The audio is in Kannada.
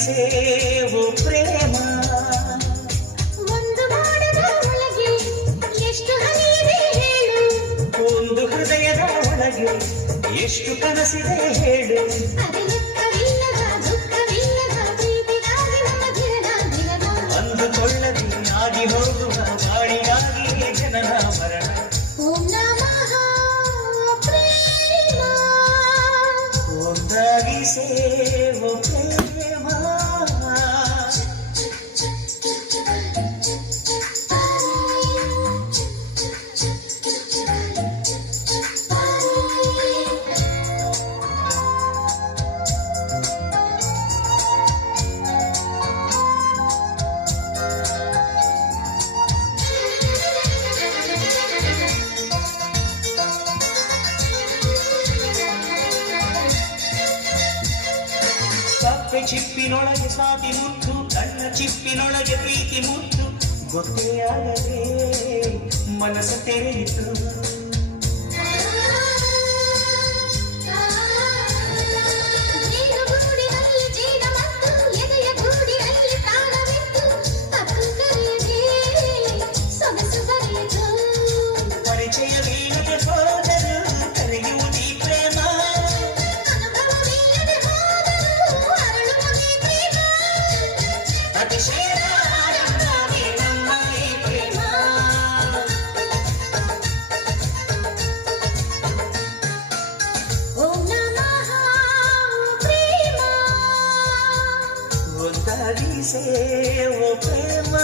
ಸೇವು ಪ್ರೇಮ ಒಂದು ಮಾಡದ ಒಳಗೆ ಎಷ್ಟು ಹನಿಯಿದೆ ಹೇಳು ಒಂದು ಹೃದಯದ ಒಳಗೆ ಎಷ್ಟು ಕನಸಿದೆ ಹೇಳು ಅದು ಲೆಕ್ಕವಿಲ್ಲದ ದುಃಖವಿಲ್ಲದ ಪ್ರೀತಿಗಾಗಿ ನಮ್ಮ ದಿನ ಅಂದುಕೊಳ್ಳದೆ ಆಗಿ ಹೋಗುವ ಗಾಳಿಗಾಗಿ ಜನನ ಮರಣ ಓಂ ನಮಃ ಪ್ರೇಮ ಒಂದಾಗಿ ಸೇವು ಪ್ರೇಮ ಕಪ್ಪೆ ಚಿಪ್ಪಿನೊಳಗೆ ಸ್ವಾತಿ ಮುತ್ತು ಕಣ್ಣ ಚಿಪ್ಪಿನೊಳಗೆ ಪ್ರೀತಿ ಮುತ್ತು ಗೊತ್ತೇ ಆಗದೆ ಮನಸ್ಸು ತೆರೆಯಿತು ಗೂಡಿನಲ್ಲಿ ಜೀವ ಮತ್ತು ಎದೆಯ ಗೂಡಿನಲ್ಲಿ ತಾಳವಿತ್ತು ತಪ್ಪು ಕರೆಯದೆ ಸೊಗಸು ಬರೆಯಿತು ಪರಿಚಯವಿಲ್ಲದೆ ಹೋದರು ಕರೆಯುವುದೀ ಪ್ರೇಮ ಅನುಭವವಿಲ್ಲದೆ ಹೋದರೂ ಅರಳುವುದೇ ಪ್ರೇಮ ಅತಿಶಯದ ಆನಂದವೇ ನಮ್ಮ ಈ ಪ್ರೇಮ ಓಂ ನಮಃ ಪ್ರೇಮ ಒಂದಾಗಿ ಸೇವು ಪ್ರೇಮ